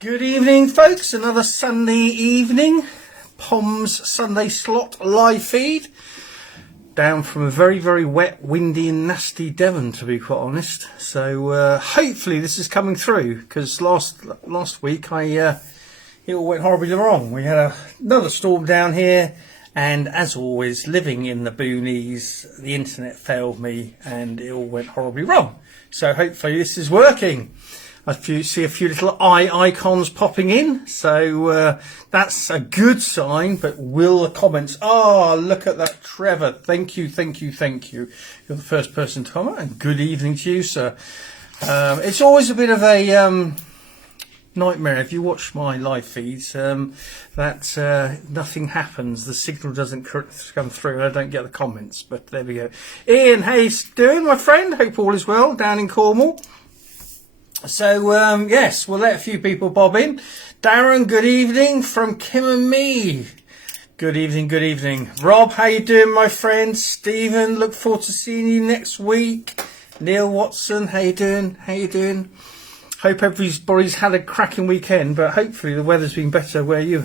Good evening, folks. Another Sunday evening. Pom's Sunday Slot live feed. Down from a very, very wet, windy and nasty Devon, to be quite honest. So hopefully this is coming through, because last week it all went horribly wrong. We had another storm down here, and as always, living in the boonies, the internet failed me and it all went horribly wrong. So hopefully this is working. I see a few little eye icons popping in, so that's a good sign. But will the comments? Oh, look at that, Trevor! Thank you. You're the first person to comment, and good evening to you, sir. It's always a bit of a nightmare if you watch my live feeds. That nothing happens. The signal doesn't come through. I don't get the comments. But there we go. Ian, how you doing, my friend? Hope all is well down in Cornwall. So, yes, we'll let a few people bob in. Darren, good evening from Kim and me. Good evening. Rob, how you doing, my friend? Stephen, look forward to seeing you next week. Neil Watson, how you doing? Hope everybody's had a cracking weekend, but hopefully the weather's been better where you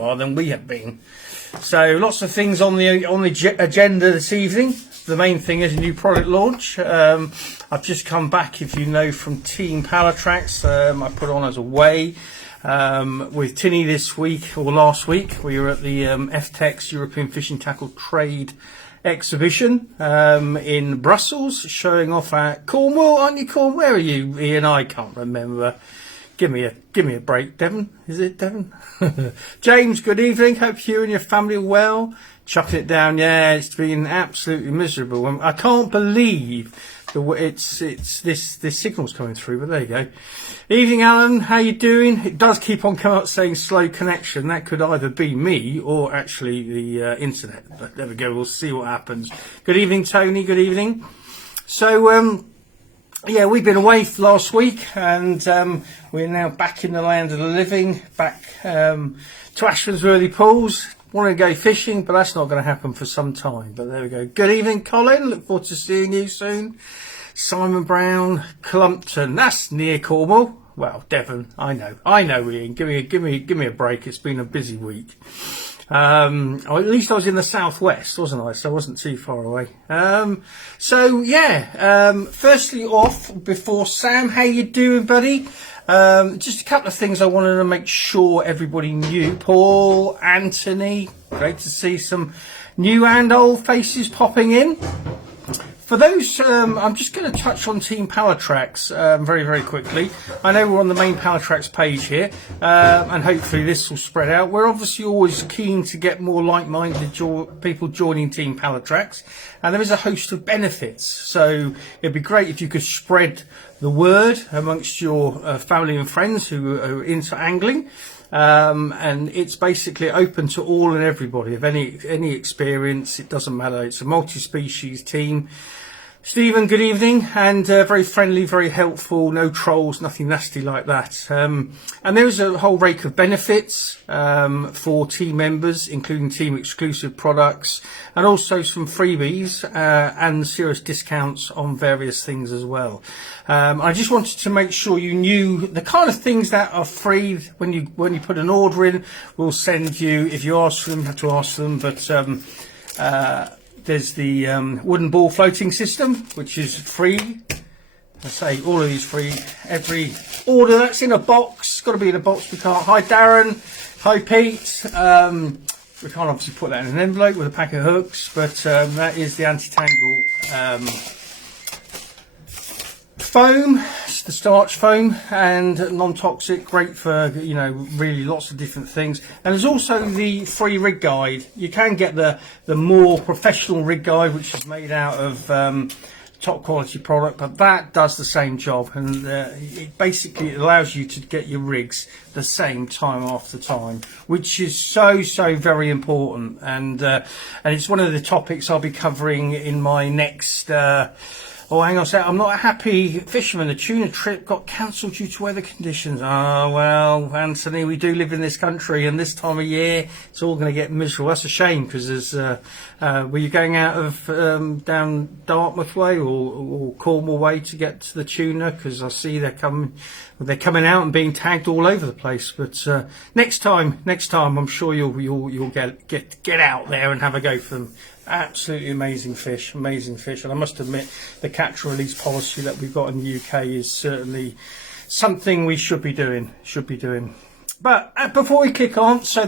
are than we have been. So, lots of things on the agenda this evening. The main thing is a new product launch. I've just come back, if you know, from Team Pallatrax. I put on as away with Tinny this week, or last week. We were at the EFTTEX European Fishing Tackle Trade exhibition in Brussels, showing off at Cornwall. Aren't you, Cornwall? Where are you, Ian? I can't remember. Give me a break, Devon. Is it Devon? James, good evening. Hope you and your family are well. Chucking it down. Yeah, it's been absolutely miserable. I can't believe this signal's coming through, but there you go. Evening, Alan. How you doing? It does keep on coming up saying slow connection. That could either be me or actually the internet. But there we go. We'll see what happens. Good evening, Tony. Good evening. So, yeah, we've been away last week, and we're now back in the land of the living, back to Ashmansworthy Pools. Want to go fishing, but that's not going to happen for some time. But there we go. Good evening, Colin. Look forward to seeing you soon. Simon Brown, Clumpton. That's near Cornwall. Well, Devon. I know, Ian. Give me a break. It's been a busy week. Or at least I was in the southwest, wasn't I? So I wasn't too far away. So yeah. Firstly off, before Sam, how you doing, buddy? Just a couple of things I wanted to make sure everybody knew. Paul, Anthony, great to see some new and old faces popping in. For those, I'm just going to touch on Team Pallatrax very, very quickly. I know we're on the main Pallatrax page here, and hopefully this will spread out. We're obviously always keen to get more like-minded people joining Team Pallatrax, and there is a host of benefits. So it'd be great if you could spread the word amongst your family and friends who are into angling. And it's basically open to all and everybody of any experience. It doesn't matter. It's a multi-species team. Stephen, good evening, and very friendly, very helpful, no trolls, nothing nasty like that. And there's a whole rake of benefits for team members, including team exclusive products, and also some freebies and serious discounts on various things as well. I just wanted to make sure you knew the kind of things that are free when you put an order in. We'll send you, if you ask them, you have to ask them, but there's the wooden ball floating system, which is free. I say all of these free. Every order that's in a box, got to be in a box. We can't. Hi Darren, hi Pete. We can't obviously put that in an envelope with a pack of hooks, but that is the anti-tangle foam. It's the starch foam, and non-toxic, great for, you know, really lots of different things. And there's also the free rig guide. You can get the more professional rig guide, which is made out of top quality product, but that does the same job, and it basically allows you to get your rigs the same time after time, which is so very important. And it's one of the topics I'll be covering in my next Oh, hang on a sec, I'm not a happy fisherman. The tuna trip got cancelled due to weather conditions. Oh, well, Anthony, we do live in this country, and this time of year, it's all going to get miserable. That's a shame, because there's, were you going out of down Dartmouth way or Cornwall way to get to the tuna? Because I see they're coming out and being tagged all over the place. But next time, I'm sure you'll get out there and have a go for them. Absolutely amazing fish, and I must admit the catch and release policy that we've got in the UK is certainly something we should be doing. But before we kick on, so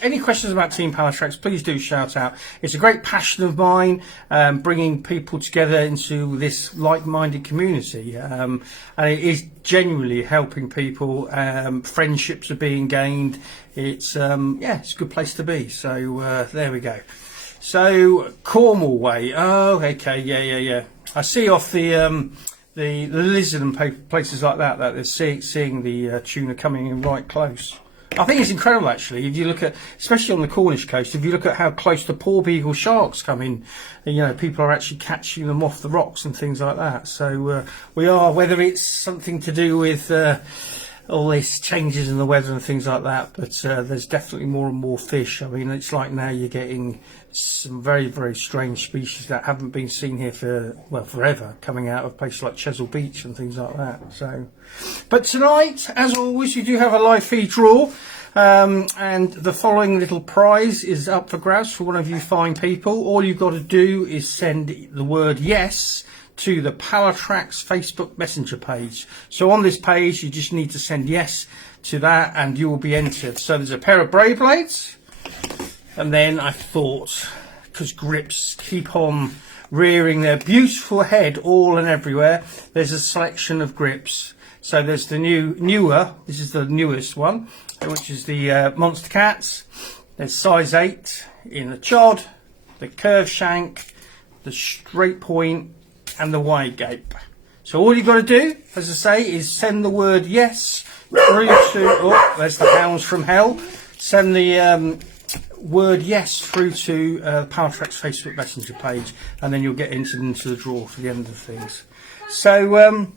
any questions about Team Pallatrax, please do shout out. It's a great passion of mine, bringing people together into this like-minded community, and it is genuinely helping people. Friendships are being gained. It's it's a good place to be. So there we go. So Cornwall way. Oh, okay, yeah. I see off the lizard and places like that they're seeing the tuna coming in right close. I think it's incredible, actually. If you look at, especially on the Cornish coast, if you look at how close the porbeagle sharks come in, people are actually catching them off the rocks and things like that. So we are, whether it's something to do with all these changes in the weather and things like that, but there's definitely more and more fish. I mean, it's like now you're getting some very, very strange species that haven't been seen here for, well, forever, coming out of places like Chesil Beach and things like that. So, but tonight, as always, you do have a live feed draw, and the following little prize is up for grabs for one of you fine people. All you've got to do is send the word yes to the Pallatrax Facebook Messenger page. So on this page, you just need to send yes to that and you will be entered. So there's a pair of braid blades, and then I thought, because grips keep on rearing their beautiful head all and everywhere, there's a selection of grips. So there's the newer, this is the newest one, which is the Monster Cats. There's size 8 in the chod, the curved shank, the straight point, and the wide gape. So all you've got to do, as I say, is send the word yes through to, oh, there's the hounds from hell. Send the word yes through to Pallatrax Facebook Messenger page, and then you'll get entered into the draw for the end of things. So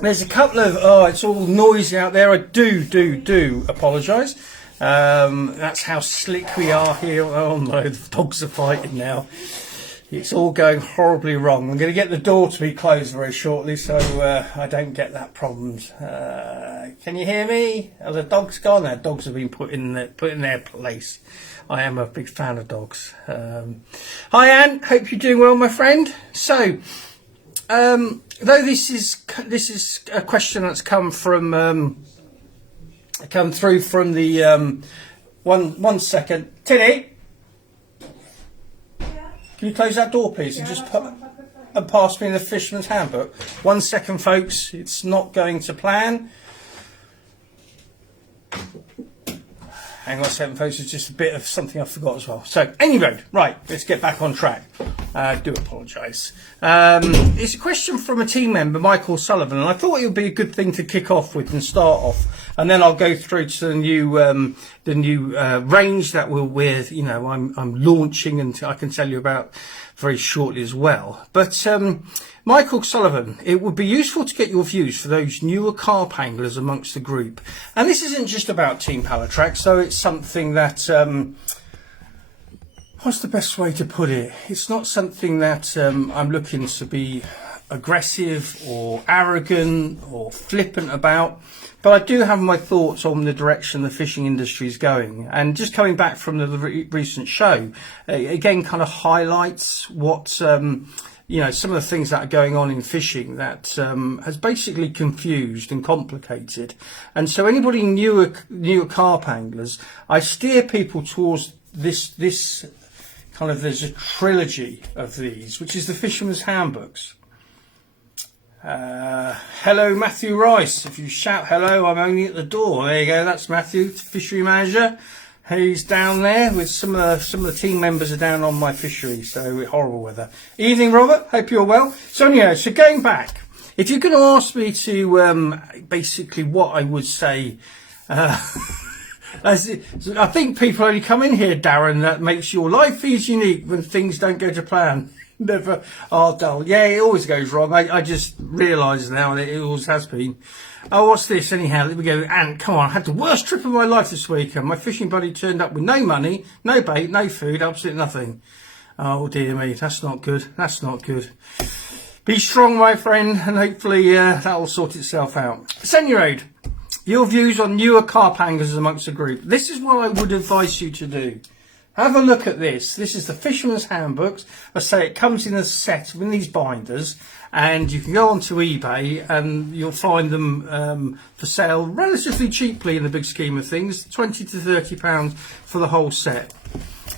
there's a couple of, it's all noisy out there. I do apologise. That's how slick we are here. Oh no, the dogs are fighting now. It's all going horribly wrong. I'm going to get the door to be closed very shortly, so I don't get that problems. Can you hear me? Are the dogs gone? Their dogs have been put in their place. I am a big fan of dogs. Hi Anne, hope you're doing well, my friend. So, though this is a question that's come through from the one second, Tilly. Can you close that door, please, and just and pass me the Fisherman's Handbook? 1 second, folks. It's not going to plan. Hang on a second, folks. It's just a bit of something I forgot as well. So, anyway, right, let's get back on track. I do apologise. It's a question from a team member, Michael Sullivan, and I thought it would be a good thing to kick off with and start off, and then I'll go through to the new range that I'm launching, and I can tell you about very shortly as well. But Michael Sullivan, it would be useful to get your views for those newer carp anglers amongst the group, and this isn't just about Team Pallatrax, so it's something that. What's the best way to put it? It's not something that I'm looking to be aggressive or arrogant or flippant about, but I do have my thoughts on the direction the fishing industry is going. And just coming back from the recent show, again, kind of highlights what some of the things that are going on in fishing that has basically confused and complicated. And so anybody newer carp anglers, I steer people towards this kind of, there's a trilogy of these, which is the Fisherman's Handbooks. Hello, Matthew Rice. If you shout hello, I'm only at the door. There you go. That's Matthew, fishery manager. He's down there with some of the team members are down on my fishery. So horrible weather. Evening, Robert. Hope you're well. So anyway, so going back, if you're going to ask me to basically what I would say. I think people only come in here, Darren, that makes your live feeds unique when things don't go to plan. Never are dull. Yeah, it always goes wrong. I just realise now that it always has been. Oh, what's this anyhow? Let me go. And come on, I had the worst trip of my life this weekend. My fishing buddy turned up with no money, no bait, no food, absolutely nothing. Oh dear me, that's not good. That's not good. Be strong, my friend, and hopefully that will sort itself out. Senor, your views on newer carp anglers amongst the group. This is what I would advise you to do. Have a look at this. This is the Fisherman's Handbooks. I say it comes in a set in these binders, and you can go onto eBay and you'll find them for sale relatively cheaply in the big scheme of things, £20 to £30 for the whole set.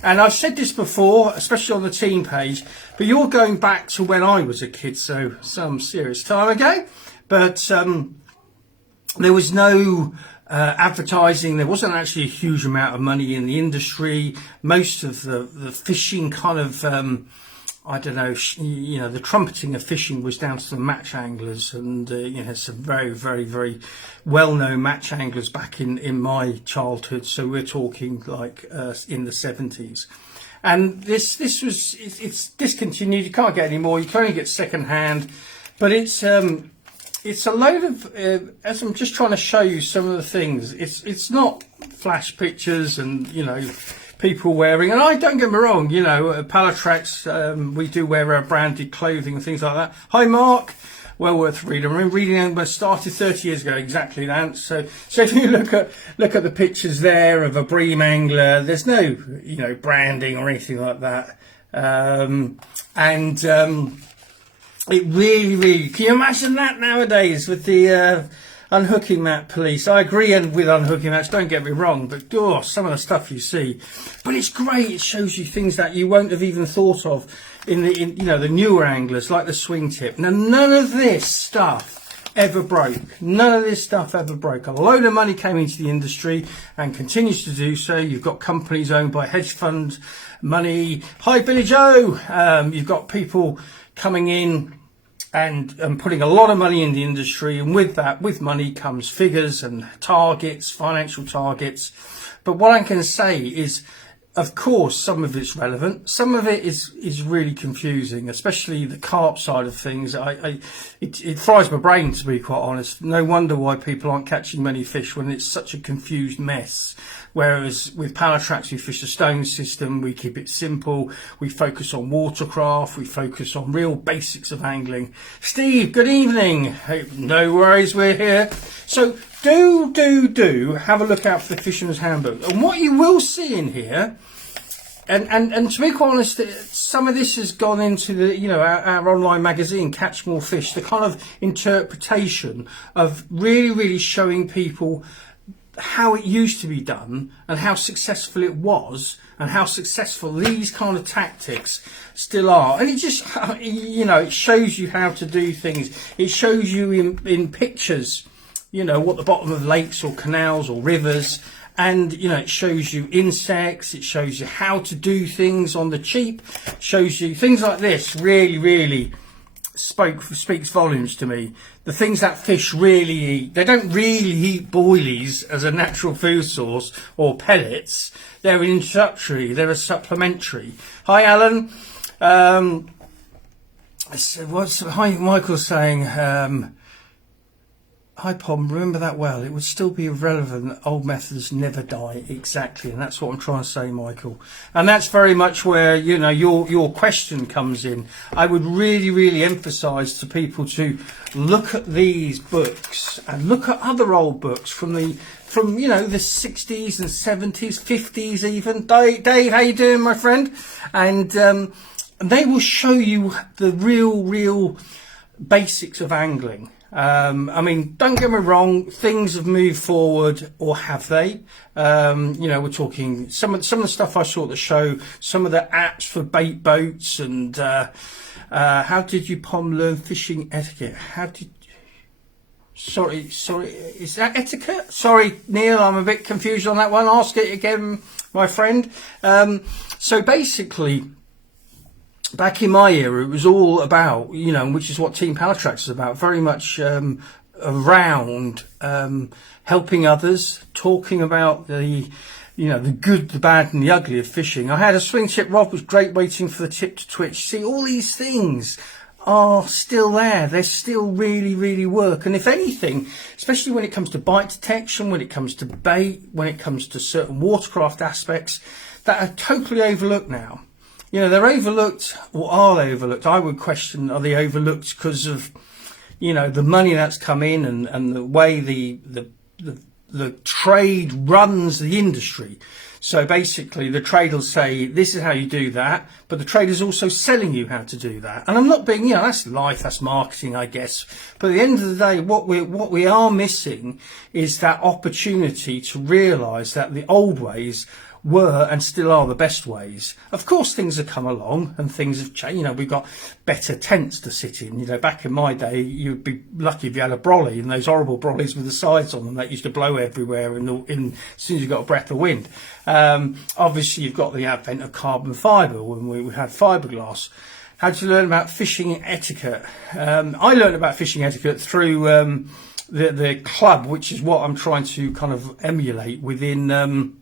And I've said this before, especially on the team page, but you're going back to when I was a kid, so some serious time ago. But there was no advertising. There wasn't actually a huge amount of money in the industry. Most of the fishing kind of, I don't know, the trumpeting of fishing was down to the match anglers, and some very, very, very well-known match anglers back in my childhood. So we're talking like in the 70s. And it's discontinued. You can't get any more. You can only get second hand, but it's a load of, as I'm just trying to show you some of the things, it's not flash pictures and, people wearing, and I don't get me wrong, Pallatrax, we do wear our branded clothing and things like that. Hi Mark, well worth reading. I mean, reading I started 30 years ago exactly that. So if you look at the pictures there of a bream angler, there's no, branding or anything like that. It really, can you imagine that nowadays with the unhooking mat police? I agree with unhooking mats, don't get me wrong, but some of the stuff you see. But it's great, it shows you things that you won't have even thought of in the newer anglers, like the swing tip. Now, none of this stuff ever broke. None of this stuff ever broke. A load of money came into the industry and continues to do so. You've got companies owned by hedge funds, money. Hi, Billy Joe. You've got people coming in and putting a lot of money in the industry, and with that, with money comes figures and targets, financial targets. But what I can say is, of course, some of it's relevant, some of it is really confusing, especially the carp side of things. It fries my brain, to be quite honest. No wonder why people aren't catching many fish when it's such a confused mess. Whereas with Pallatrax, we fish a stone system, we keep it simple, we focus on watercraft, we focus on real basics of angling. Steve, good evening. No worries, we're here. So do have a look out for the Fisherman's Handbook. And what you will see in here, and to be quite honest, some of this has gone into the our online magazine, Catch More Fish, the kind of interpretation of really showing people how it used to be done and how successful it was and how successful these kind of tactics still are. And it just it shows you how to do things. It shows you in pictures what the bottom of lakes or canals or rivers, and it shows you insects, it shows you how to do things on the cheap, shows you things like this. Really speaks volumes to me. The things that fish really eat, they don't really eat boilies as a natural food source or pellets. They're introductory, they're a supplementary. Hi Alan. Hi Michael's saying, hi Pom, remember that well. It would still be relevant. Old methods never die. Exactly, and that's what I'm trying to say, Michael. And that's very much where your question comes in. I would really emphasise to people to look at these books and look at other old books from the 60s and 70s, 50s even. Dave, how you doing, my friend? And they will show you the real basics of angling. I mean, don't get me wrong, things have moved forward, or have they? We're talking some of the stuff I saw at the show, some of the apps for bait boats, and how did you, Pom, learn fishing etiquette? Sorry, is that etiquette? Sorry, Neil, I'm a bit confused on that one. Ask it again, my friend. So basically, back in my era, it was all about, which is what Team Pallatrax is about, very much around helping others, talking about the you know, the good, the bad and the ugly of fishing. I had a swing tip rod, was great, waiting for the tip to twitch. See, all these things are still there. They still really, really work. And if anything, especially when it comes to bite detection, when it comes to bait, when it comes to certain watercraft aspects that are totally overlooked now. You know, they're overlooked, or are they overlooked? I would question, are they overlooked because of, you know, the money that's come in and the way the trade runs the industry. So basically the trade will say, this is how you do that, but the trade is also selling you how to do that. And I'm not being, you know, that's life, that's marketing, I guess. But at the end of the day, what we are missing is that opportunity to realise that the old ways were and still are the best ways. Of course, things have come along and things have changed. You know, we've got better tents to sit in. You know, back in my day, you'd be lucky if you had a brolly, and those horrible brollies with the sides on them that used to blow everywhere as soon as you got a breath of wind. Obviously, you've got the advent of carbon fibre when we had fiberglass. How did you learn about fishing etiquette? I learned about fishing etiquette through the club, which is what I'm trying to kind of emulate within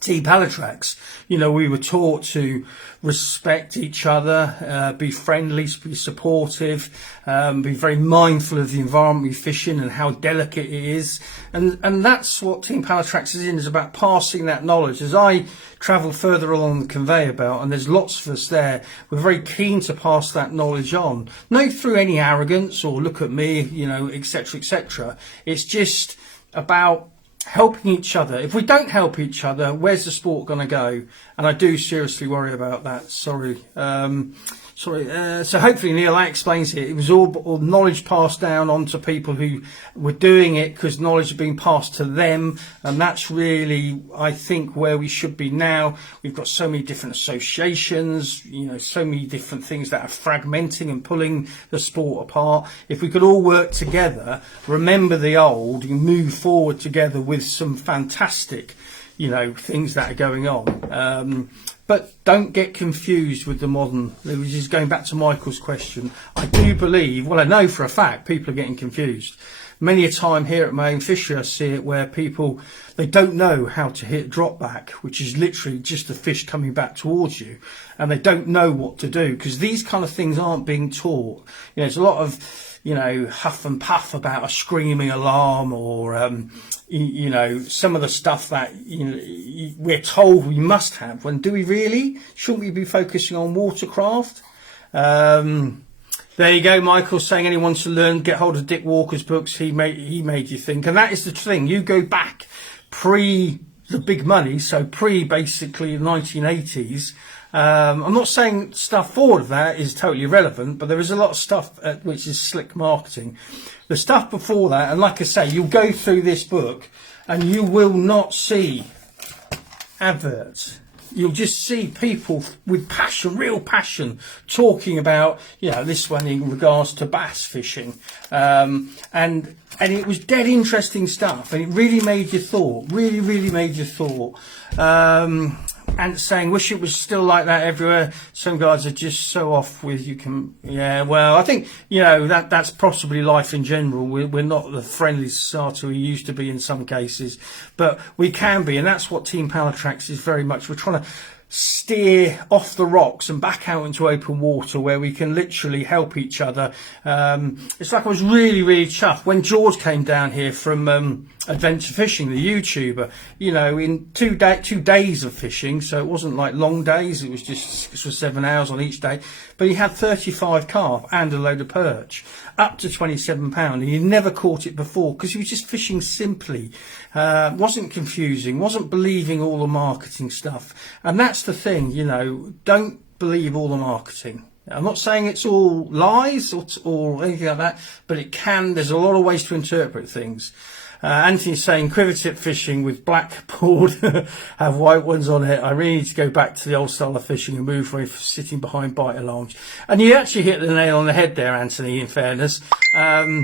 Team Pallatrax. You know, we were taught to respect each other, be friendly, be supportive, be very mindful of the environment we fish in and how delicate it is. And that's what Team Pallatrax is about passing that knowledge. As I travel further along the conveyor belt, and there's lots of us there, we're very keen to pass that knowledge on. Not through any arrogance or look at me, you know, etc., etc. It's just about helping each other. If we don't help each other, where's the sport going to go? And I do seriously worry about that. Sorry. So hopefully, Neil, that explains it. It was all knowledge passed down onto people who were doing it because knowledge had been passed to them. And that's really, I think, where we should be now. We've got so many different associations, you know, so many different things that are fragmenting and pulling the sport apart. If we could all work together, remember the old, and move forward together with some fantastic, you know, things that are going on. But don't get confused with the modern, which is going back to Michael's question. I do believe, well, I know for a fact, people are getting confused. Many a time here at my own fishery, I see it where people, they don't know how to hit drop back, which is literally just the fish coming back towards you. And they don't know what to do because these kind of things aren't being taught. You know, there's a lot of, you know, huff and puff about a screaming alarm or, you know, some of the stuff that, you know, we're told we must have. When do we really? Shouldn't we be focusing on watercraft? There you go, Michael saying anyone to learn, get hold of Dick Walker's books. He made you think. And that is the thing. You go back pre the big money, so pre basically the 1980s. I'm not saying stuff forward of that is totally irrelevant, but there is a lot of stuff which is slick marketing. The stuff before that, and like I say, you'll go through this book and you will not see adverts. You'll just see people with passion, real passion, talking about, you know, this one in regards to bass fishing. And it was dead interesting stuff, and it really made you thought, really made you thought. And saying, wish it was still like that everywhere. Some guys are just so off with you can, yeah, well, I think, you know, that's possibly life in general. We're not the friendly society we used to be in some cases, but we can be. And that's what Team Pallatrax is very much. We're trying to steer off the rocks and back out into open water where we can literally help each other. It's like I was really chuffed when George came down here from Adventure Fishing, the YouTuber, you know, in 2 days of fishing, so it wasn't like long days, it was just 6 or 7 hours on each day, but he had 35 carp and a load of perch, up to £27, and he never caught it before because he was just fishing simply, wasn't confusing, wasn't believing all the marketing stuff. And that's the thing, you know, don't believe all the marketing. I'm not saying it's all lies or anything like that, but it can, there's a lot of ways to interpret things. Anthony's saying quiver tip fishing with black board have white ones on it. I really need to go back to the old style of fishing and move away from sitting behind bite alarms. And you actually hit the nail on the head there, Anthony, in fairness. I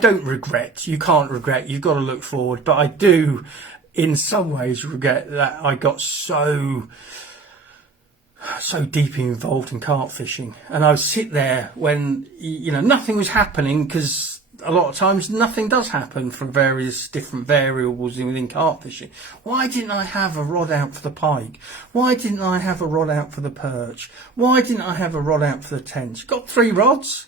don't regret. You can't regret. You've got to look forward. But I do, in some ways, regret that I got so deeply involved in carp fishing. And I would sit there when, you know, nothing was happening because a lot of times nothing does happen for various different variables within carp fishing. Why didn't I have a rod out for the pike? Why didn't I have a rod out for the perch? Why didn't I have a rod out for the tench? Got 3 rods.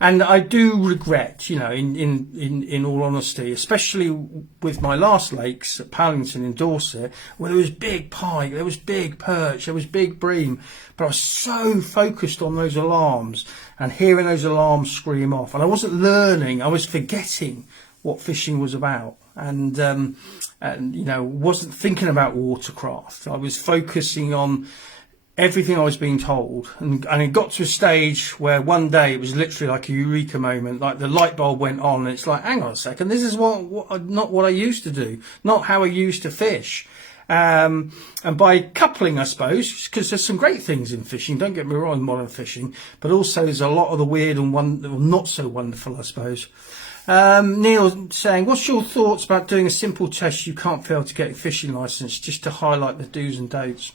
And I do regret, you know, in all honesty, especially with my last lakes at Pallatrax in Dorset, where there was big pike, there was big perch, there was big bream, but I was so focused on those alarms and hearing those alarms scream off, and I wasn't learning, I was forgetting what fishing was about, and you know, wasn't thinking about watercraft. I was focusing on everything I was being told, and it got to a stage where one day it was literally like a eureka moment, like the light bulb went on, and it's like, hang on a second, this is not what I used to do, not how I used to fish. And by coupling, I suppose, because there's some great things in fishing, don't get me wrong, modern fishing, but also there's a lot of the weird and not so wonderful, I suppose. Neil saying, what's your thoughts about doing a simple test you can't fail to get a fishing license, just to highlight the do's and don'ts?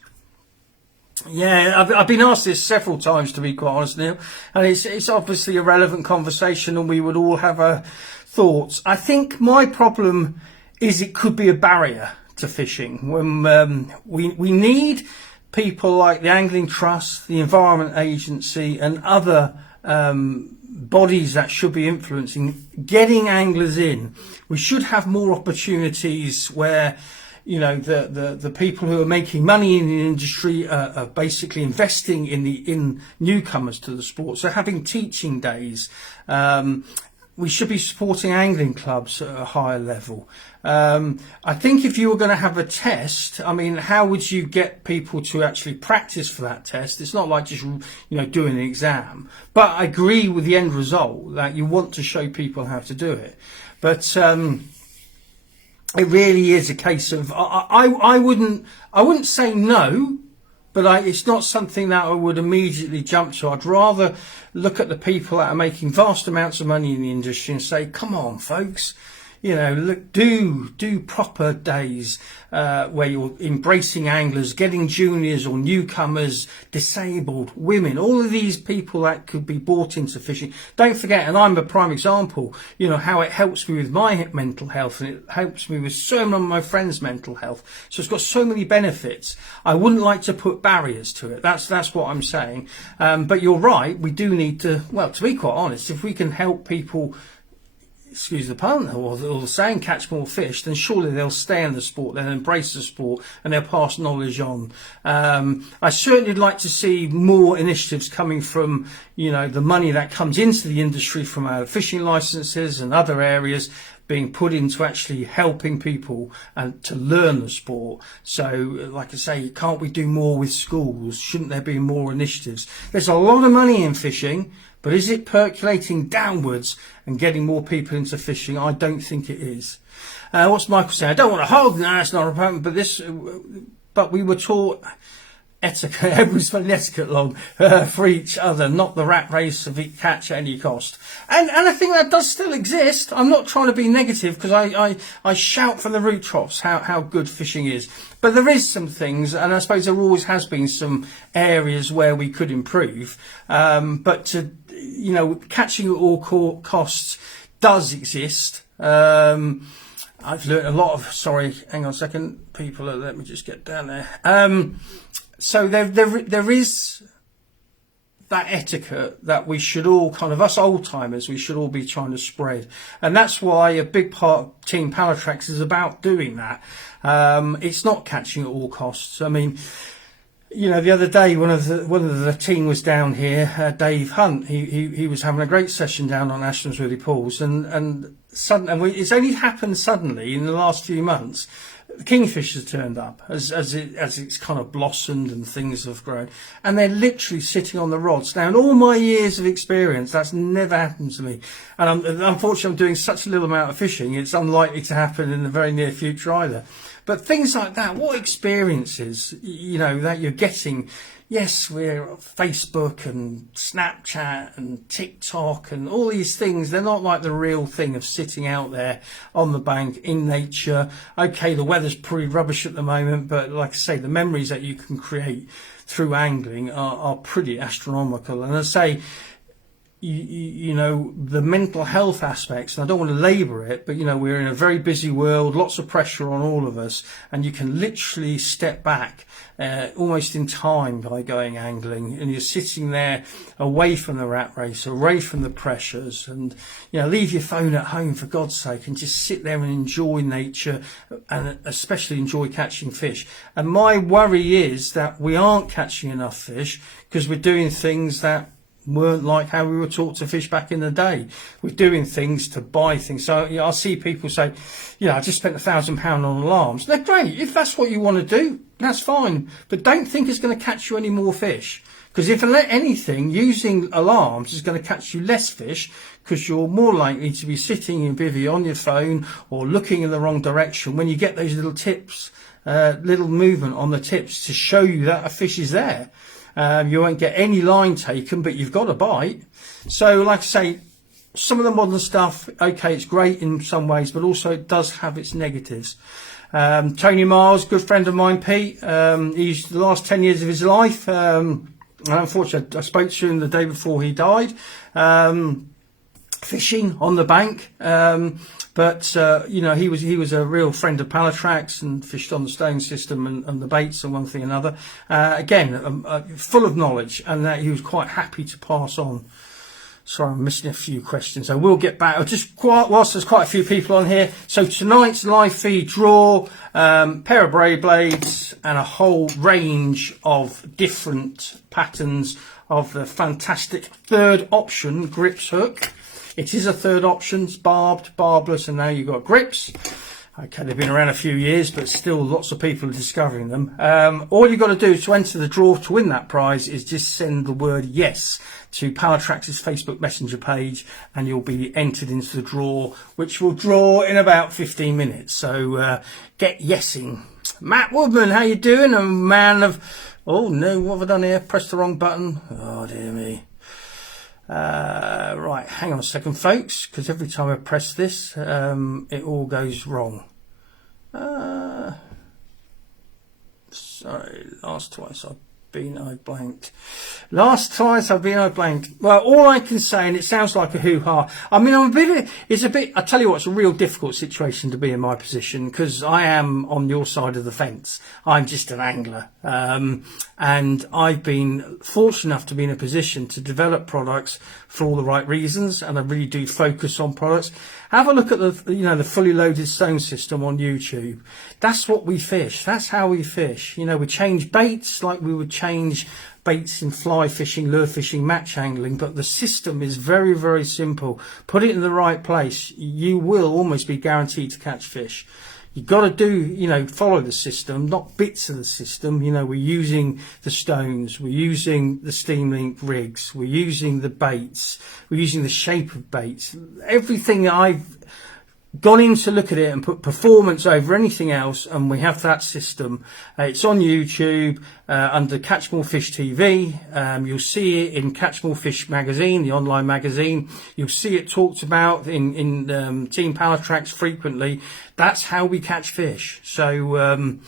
Yeah, I've been asked this several times, to be quite honest, Neil, and it's obviously a relevant conversation, and we would all have our thoughts. I think my problem is it could be a barrier to fishing. When we need people like the Angling Trust, the Environment Agency, and other bodies that should be influencing getting anglers in. We should have more opportunities where, you know, the people who are making money in the industry are basically investing in newcomers to the sport. So having teaching days, we should be supporting angling clubs at a higher level. I think if you were going to have a test, I mean, how would you get people to actually practice for that test? It's not like just, you know, doing an exam. But I agree with the end result that you want to show people how to do it. But it really is a case of I wouldn't say no, but it's not something that I would immediately jump to. I'd rather look at the people that are making vast amounts of money in the industry and say, come on, folks, you know, look, do proper days where you're embracing anglers, getting juniors or newcomers, disabled, women, all of these people that could be brought into fishing. Don't forget, and I'm a prime example, you know, how it helps me with my mental health, and it helps me with so many of my friends' mental health. So it's got so many benefits. I wouldn't like to put barriers to it. That's what I'm saying. But you're right, we do need to, well, to be quite honest, if we can help people, excuse the pun, or the saying, catch more fish, then surely they'll stay in the sport, they'll embrace the sport, and they'll pass knowledge on. I certainly would like to see more initiatives coming from, you know, the money that comes into the industry from our fishing licenses and other areas being put into actually helping people and to learn the sport. So, like I say, can't we do more with schools? Shouldn't there be more initiatives? There's a lot of money in fishing, but is it percolating downwards and getting more people into fishing? I don't think it is. What's Michael saying? I don't want to hog. No, it's not a problem. But we were taught etiquette. Everyone's putting etiquette along for each other, not the rat race of catch at any cost. And I think that does still exist. I'm not trying to be negative, because I shout from the rooftops how good fishing is. But there is some things, and I suppose there always has been some areas where we could improve. But to, you know, catching at all costs does exist. I've learned a lot of, sorry, hang on a second, people, let me just get down there. So there is that etiquette that we should all kind of, us old timers, we should all be trying to spread. And that's why a big part of Team Pallatrax is about doing that. It's not catching at all costs. I mean, you know, the other day, one of the team was down here, Dave Hunt. He was having a great session down on Ashton's Willie Pools, and it's only happened suddenly in the last few months. The kingfishers turned up as it's kind of blossomed and things have grown, and they're literally sitting on the rods. Now, in all my years of experience, that's never happened to me, and unfortunately I'm doing such a little amount of fishing, it's unlikely to happen in the very near future either. But things like that, what experiences, you know, that you're getting. Yes, we're on Facebook and Snapchat and TikTok and all these things. They're not like the real thing of sitting out there on the bank in nature. Okay, the weather's pretty rubbish at the moment, but like I say, the memories that you can create through angling are pretty astronomical. And I say, you know, the mental health aspects, and I don't want to labour it, but, you know, we're in a very busy world, lots of pressure on all of us, and you can literally step back almost in time by going angling, and you're sitting there away from the rat race, away from the pressures, and, you know, leave your phone at home for God's sake and just sit there and enjoy nature, and especially enjoy catching fish. And my worry is that we aren't catching enough fish because we're doing things that weren't like how we were taught to fish back in the day. We're doing things to buy things. So, you know, I see people say, you know, I just spent £1,000 on alarms. They're great. If that's what you want to do, that's fine. But don't think it's going to catch you any more fish. Because if anything, using alarms is going to catch you less fish, because you're more likely to be sitting in bivvy on your phone or looking in the wrong direction when you get those little tips, little movement on the tips to show you that a fish is there. You won't get any line taken, but you've got a bite. So, like I say, some of the modern stuff, okay, it's great in some ways, but also it does have its negatives. Tony Miles, good friend of mine, Pete, he's the last 10 years of his life. And unfortunately, I spoke to him the day before he died, fishing on the bank. But you know, he was a real friend of Pallatrax and fished on the stone system and the baits and one thing and another. Again, full of knowledge, and that he was quite happy to pass on. Sorry, I'm missing a few questions. I will get back. Whilst there's quite a few people on here. So tonight's live feed draw, pair of braid blades and a whole range of different patterns of the fantastic third option grips hook. It is a third option. It's barbed, barbless, and now you've got grips. Okay, they've been around a few years, but still lots of people are discovering them. All you've got to do to enter the draw to win that prize is just send the word yes to Pallatrax's Facebook Messenger page, and you'll be entered into the draw, which will draw in about 15 minutes. So get yesing. Matt Woodman, how you doing? A man of... Oh, no, what have I done here? Pressed the wrong button. Oh, dear me. Right, hang on a second, folks, because every time I press this, it all goes wrong. Sorry, last twice I've been blanked. Last twice I've been blanked. Well, all I can say, and it sounds like a hoo-ha, I mean, I tell you what, it's a real difficult situation to be in my position, because I am on your side of the fence. I'm just an angler. And I've been fortunate enough to be in a position to develop products for all the right reasons, and I really do focus on products. Have a look at the fully loaded stone system on YouTube. That's what we fish. That's how we fish. You know, we change baits like we would change baits in fly fishing, lure fishing, match angling, but the system is very, very simple. Put it in the right place, you will almost be guaranteed to catch fish. You've got to follow the system, not bits of the system. You know, we're using the stones, we're using the steam link rigs, we're using the baits, we're using the shape of baits. Everything I've gone in to look at it and put performance over anything else, and we have that system. It's on YouTube under Catch More Fish TV. You'll see it in Catch More Fish magazine, the online magazine. You'll see it talked about in Team Pallatrax frequently. That's how we catch fish. So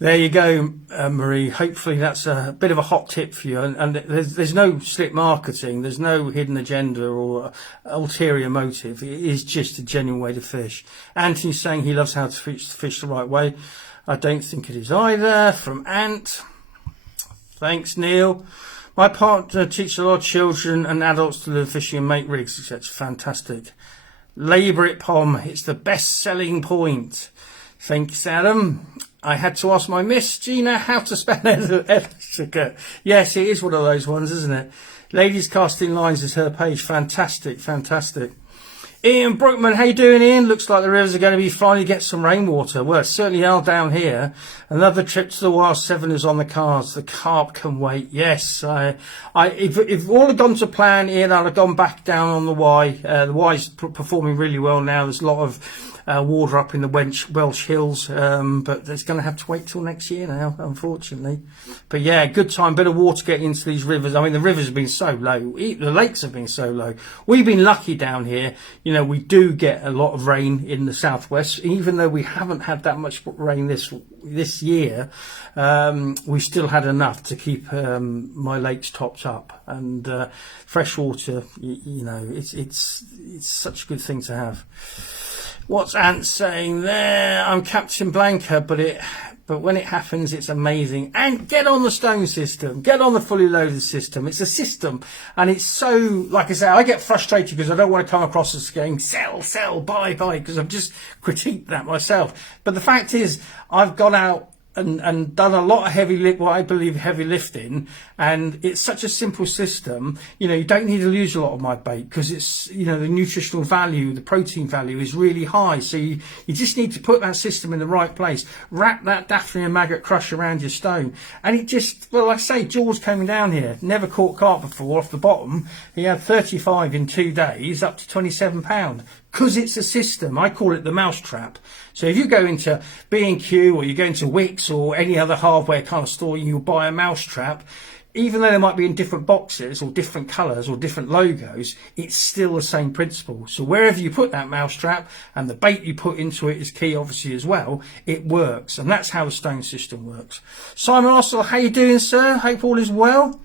there you go, Marie. Hopefully that's a bit of a hot tip for you. And there's no slick marketing. There's no hidden agenda or ulterior motive. It is just a genuine way to fish. Anthony's saying he loves how to fish the right way. I don't think it is either. From Ant. Thanks, Neil. My partner teaches a lot of children and adults to learn fishing and make rigs. That's fantastic. Labour it, Pom. It's the best-selling point. Thanks, Adam. I had to ask my miss, Gina, how to spell Ethica. Yes, it is one of those ones, isn't it? Ladies Casting Lines is her page. Fantastic, fantastic. Ian Brookman, how you doing, Ian? Looks like the rivers are going to be finally get some rainwater. Well, it certainly are down here. Another trip to the Wild 7 is on the cards. The carp can wait. Yes, if all had gone to plan, Ian, I'd have gone back down on the Y. The Y's performing really well now. There's a lot of water up in the Welsh hills, but it's going to have to wait till next year now, unfortunately. But yeah, good time, bit of water getting into these rivers. I mean, the rivers have been so low, the lakes have been so low. We've been lucky down here. You know, we do get a lot of rain in the southwest, even though we haven't had that much rain this year. We still had enough to keep my lakes topped up, and fresh water, you know, it's such a good thing to have. What's Ant saying there? I'm Captain Blanca, but when it happens, it's amazing. And get on the stone system, get on the fully loaded system. It's a system, and it's so, like I say, I get frustrated because I don't want to come across as going sell, buy, because I've just critiqued that myself. But the fact is, I've gone out and done a lot of what I believe heavy lifting, and it's such a simple system. You know, you don't need to use a lot of my bait because it's, you know, the nutritional value, the protein value is really high. So you just need to put that system in the right place, wrap that Daphne and maggot crush around your stone, and it just, well, like I say, George coming down here, never caught carp before off the bottom. He had 35 in 2 days, up to £27. Because it's a system. I call it the mousetrap. So if you go into B&Q or you go into Wix or any other hardware kind of store and you buy a mousetrap, even though they might be in different boxes or different colours or different logos, it's still the same principle. So wherever you put that mousetrap, and the bait you put into it is key obviously as well, it works. And that's how the stone system works. Simon Ossel, how you doing, sir? Hope all is well.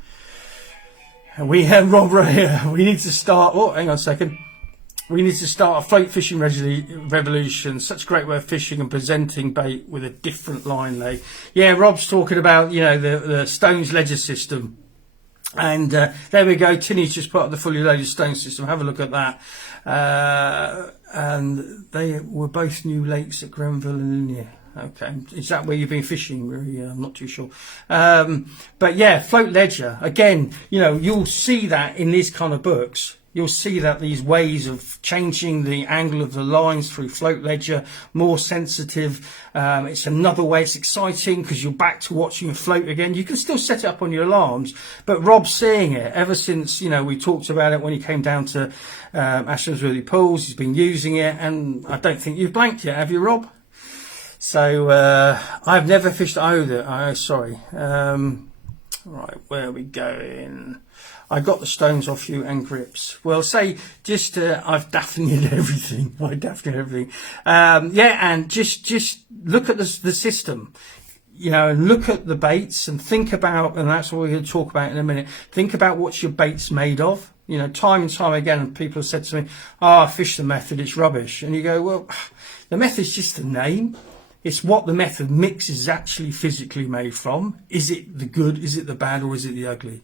We have Rob here. We need to start, oh, hang on a second. We need to start a float fishing revolution. Such a great way of fishing and presenting bait with a different line lay. Yeah, Rob's talking about, you know, the Stones ledger system. And there we go. Tinny's just put up the fully loaded stone system. Have a look at that. And they were both new lakes at Grenville and Linear. Okay, is that where you've been fishing? Really, I'm not too sure. But yeah, float ledger. Again, you know, you'll see that in these kind of books. You'll see that these ways of changing the angle of the lines through float ledger, more sensitive. It's another way. It's exciting because you're back to watching a float again. You can still set it up on your alarms, but Rob's seeing it ever since, you know, we talked about it when he came down to Ashhamsworthy Pools. He's been using it, and I don't think you've blanked yet, have you, Rob? So I've never fished either. Sorry. Right, where are we going? I got the stones off you and grips. Well, say just I've Daphne'd everything. I Daphne'd everything. Yeah, and just look at the system. You know, and look at the baits and think about, and that's what we're going to talk about in a minute. Think about what your bait's made of. You know, time and time again, people have said to me, "Oh, I fish the method, it's rubbish." And you go, "Well, the method's just a name. It's what the method mix is actually physically made from. Is it the good, is it the bad, or is it the ugly?"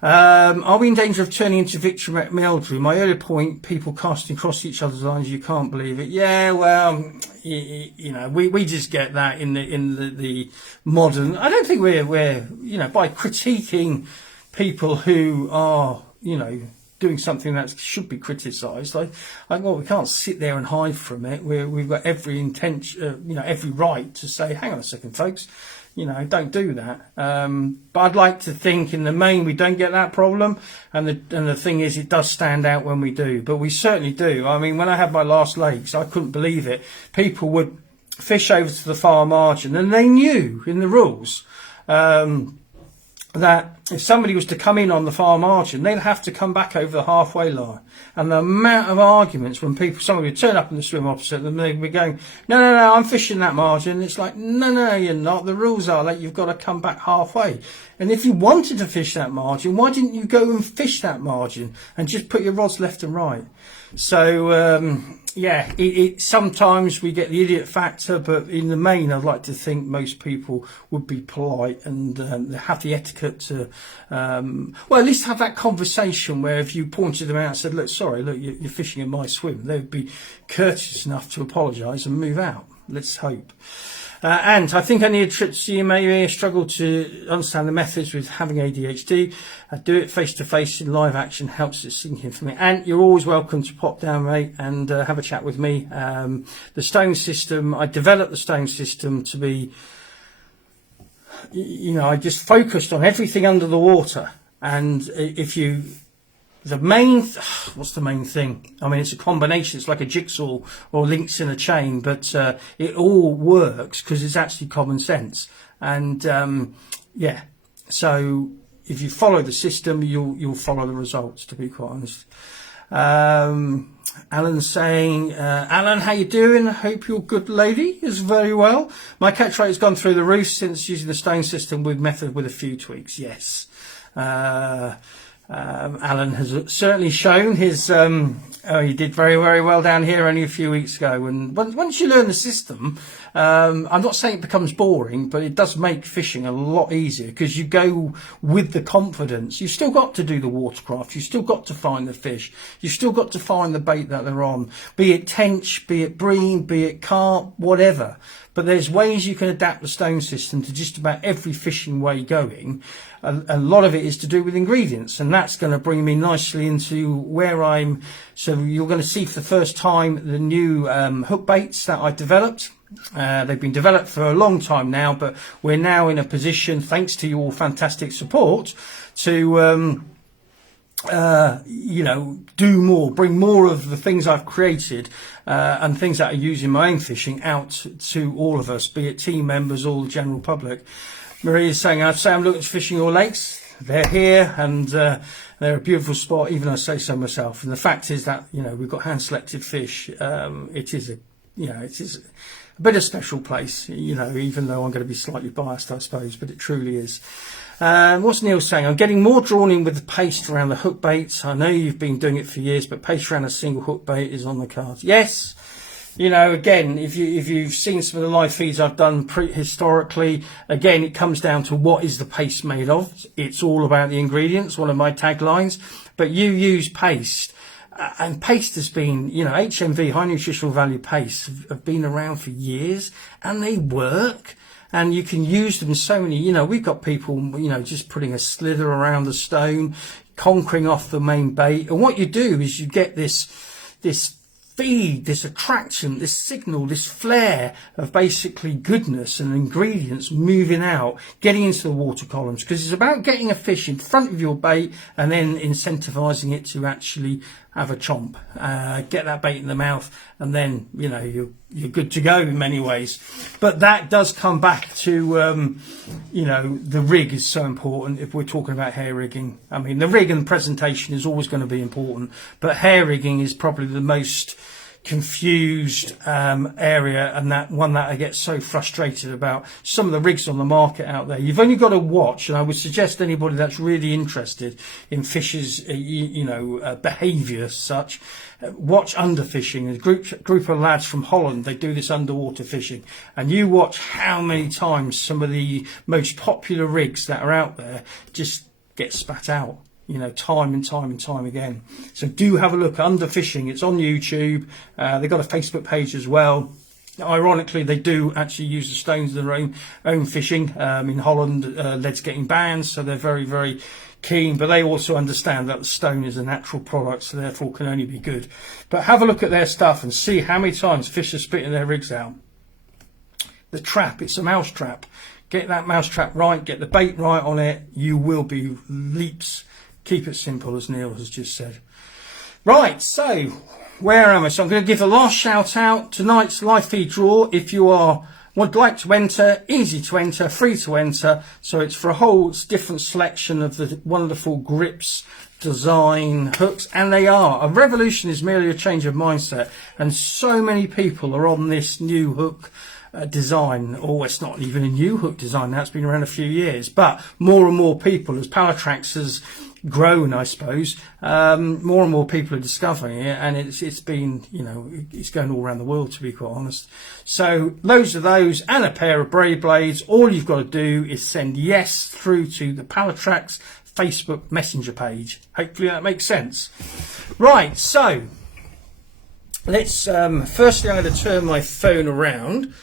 Are we in danger of turning into Victor Meldrew? My earlier point, people casting across each other's lines, you can't believe it. Yeah, well, you know, we just get that in the modern. I don't think we're you know, by critiquing people who are, you know, doing something that should be criticised. Well, we can't sit there and hide from it. We've got every intention, you know, every right to say, hang on a second, folks. You know, don't do that. But I'd like to think in the main we don't get that problem. And the thing is, it does stand out when we do. But we certainly do. I mean, when I had my last lakes, I couldn't believe it. People would fish over to the far margin, and they knew in the rules that if somebody was to come in on the far margin, they'd have to come back over the halfway line. And the amount of arguments when somebody would turn up in the swim opposite them, they'd be going, no, I'm fishing that margin. It's like, no, you're not. The rules are that you've got to come back halfway. And if you wanted to fish that margin, why didn't you go and fish that margin and just put your rods left and right? So, yeah, sometimes we get the idiot factor, but in the main, I'd like to think most people would be polite and have the etiquette to, well, at least have that conversation where if you pointed them out and said, look, sorry, look, you're fishing in my swim, they would be courteous enough to apologise and move out. Let's hope. And I think I need a trip to see you. Maybe I struggle to understand the methods with having ADHD. Do it face to face in live action helps it sink in for me. And you're always welcome to pop down, mate, and have a chat with me. The stone system, I developed the stone system to be, you know, I just focused on everything under the water. And if you the main, what's the main thing? I mean, it's a combination. It's like a jigsaw or links in a chain, but it all works because it's actually common sense. And yeah, so if you follow the system, you'll follow the results, to be quite honest. Alan's saying, Alan, how you doing? I hope your good lady is very well. My catch rate has gone through the roof since using the stone system with method with a few tweaks. Yes. Alan has certainly shown his, he did very, very well down here only a few weeks ago. And once you learn the system, I'm not saying it becomes boring, but it does make fishing a lot easier because you go with the confidence. You've still got to do the watercraft. You've still got to find the fish. You've still got to find the bait that they're on, be it tench, be it bream, be it carp, whatever. But there's ways you can adapt the stone system to just about every fishing way going. A lot of it is to do with ingredients, and that's going to bring me nicely into where I'm. So you're going to see for the first time the new hook baits that I developed. They've been developed for a long time now, but we're now in a position, thanks to your fantastic support, to you know, do more, bring more of the things I've created and things that I use in my own fishing out to all of us, be it team members or the general public. Marie is saying, I'd say I'm looking to fishing your lakes. They're here, and they're a beautiful spot, even I say so myself. And the fact is that, you know, we've got hand selected fish. It is a, you know, it is a bit of a special place, you know, even though I'm going to be slightly biased, I suppose, but it truly is. What's Neil saying? I'm getting more drawn in with the paste around the hook baits. I know you've been doing it for years, but paste around a single hook bait is on the cards. Yes. You know, again, if you've seen some of the live feeds I've done historically, again, it comes down to what is the paste made of. It's all about the ingredients, one of my taglines. But you use paste, and paste has been, you know, HMV, high nutritional value paste, have been around for years, and they work. And you can use them so many, you know, we've got people, you know, just putting a slither around the stone, conquering off the main bait. And what you do is you get this feed, this attraction, this signal, this flare of basically goodness and ingredients moving out, getting into the water columns, because it's about getting a fish in front of your bait and then incentivizing it to actually have a chomp, get that bait in the mouth, and then, you know, you're good to go in many ways. But that does come back to, you know, the rig is so important if we're talking about hair rigging. I mean, the rig and presentation is always going to be important, but hair rigging is probably the most confused area, and that one that I get so frustrated about. Some of the rigs on the market out there, you've only got to watch, and I would suggest anybody that's really interested in fish's behaviour as such, watch underfishing. A group of lads from Holland, they do this underwater fishing, and you watch how many times some of the most popular rigs that are out there just get spat out, you know, time and time and time again. So do have a look at Underfishing. It's on YouTube. They've got a Facebook page as well. Ironically, they do actually use the stones in their own fishing. In Holland, lead's getting banned, so they're very, very keen. But they also understand that the stone is a natural product, so therefore can only be good. But have a look at their stuff and see how many times fish are spitting their rigs out. The trap, it's a mouse trap. Get that mouse trap right, get the bait right on it. You will be leaps. Keep it simple, as Neil has just said. Right, so where am I? So I'm going to give a last shout out. Tonight's live feed draw. If you would like to enter, easy to enter, free to enter. So it's for a whole different selection of the wonderful grips, design, hooks, and they are. A revolution is merely a change of mindset, and so many people are on this new hook design. Or it's not even a new hook design now, it's been around a few years, but more and more people, as Pallatrax has grown, I suppose, more and more people are discovering it, and it's been, you know, it's going all around the world, to be quite honest. So loads of those and a pair of braid blades. All you've got to do is send yes through to the Pallatrax Facebook Messenger page. Hopefully that makes sense. Right, so let's firstly I'm going to turn my phone around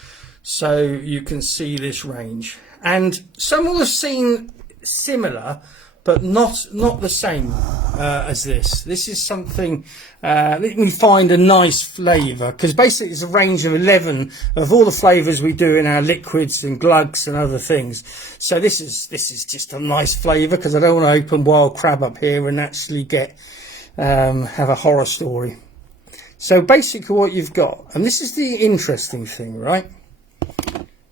so you can see this range, and some will have seen similar but not the same as this. This is something, let me find a nice flavour, because basically it's a range of 11 of all the flavours we do in our liquids and glugs and other things. So this is just a nice flavour, because I don't want to open wild crab up here and actually get have a horror story. So basically what you've got, and this is the interesting thing, right?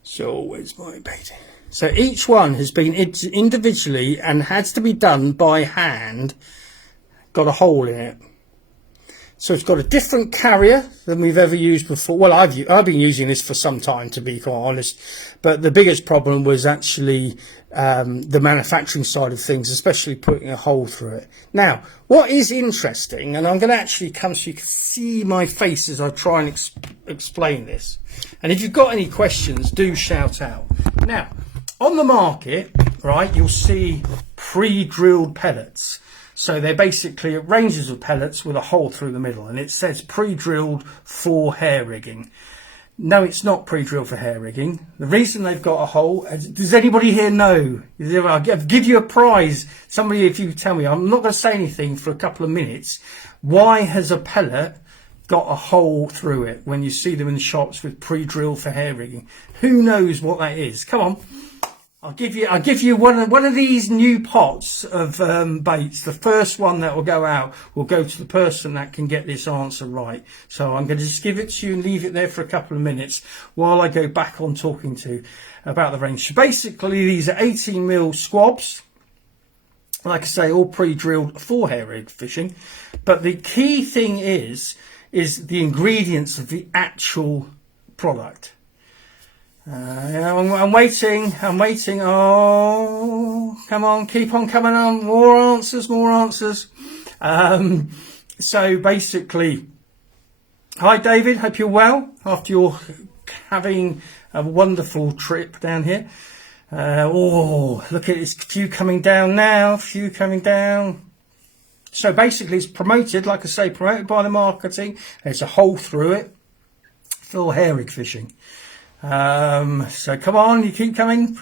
So where's my bait? So each one has been individually and has to be done by hand, got a hole in it. So it's got a different carrier than we've ever used before. Well, I've been using this for some time, to be quite honest. But the biggest problem was actually the manufacturing side of things, especially putting a hole through it. Now, what is interesting, and I'm going to actually come so you can see my face as I try and explain this. And if you've got any questions, do shout out. Now, on the market, right, you'll see pre-drilled pellets. So they're basically ranges of pellets with a hole through the middle, and it says pre-drilled for hair rigging. No, it's not pre-drilled for hair rigging. The reason they've got a hole, does anybody here know? I'll give you a prize. Somebody, if you tell me, I'm not going to say anything for a couple of minutes. Why has a pellet got a hole through it when you see them in the shops with pre-drilled for hair rigging? Who knows what that is? Come on. I'll give you one of these new pots of baits. The first one that will go out will go to the person that can get this answer right. So I'm going to just give it to you and leave it there for a couple of minutes while I go back on talking about the range. So basically, these are 18mm squabs. Like I say, all pre-drilled for hair rig fishing. But the key thing is the ingredients of the actual product. I'm waiting. Oh, come on, keep on coming on. More answers. So basically, hi David, hope you're well after you're having a wonderful trip down here. Oh, look at this, few coming down now, So basically it's promoted, like I say, promoted by the marketing. There's a hole through it for hair rig fishing. So come on, you keep coming.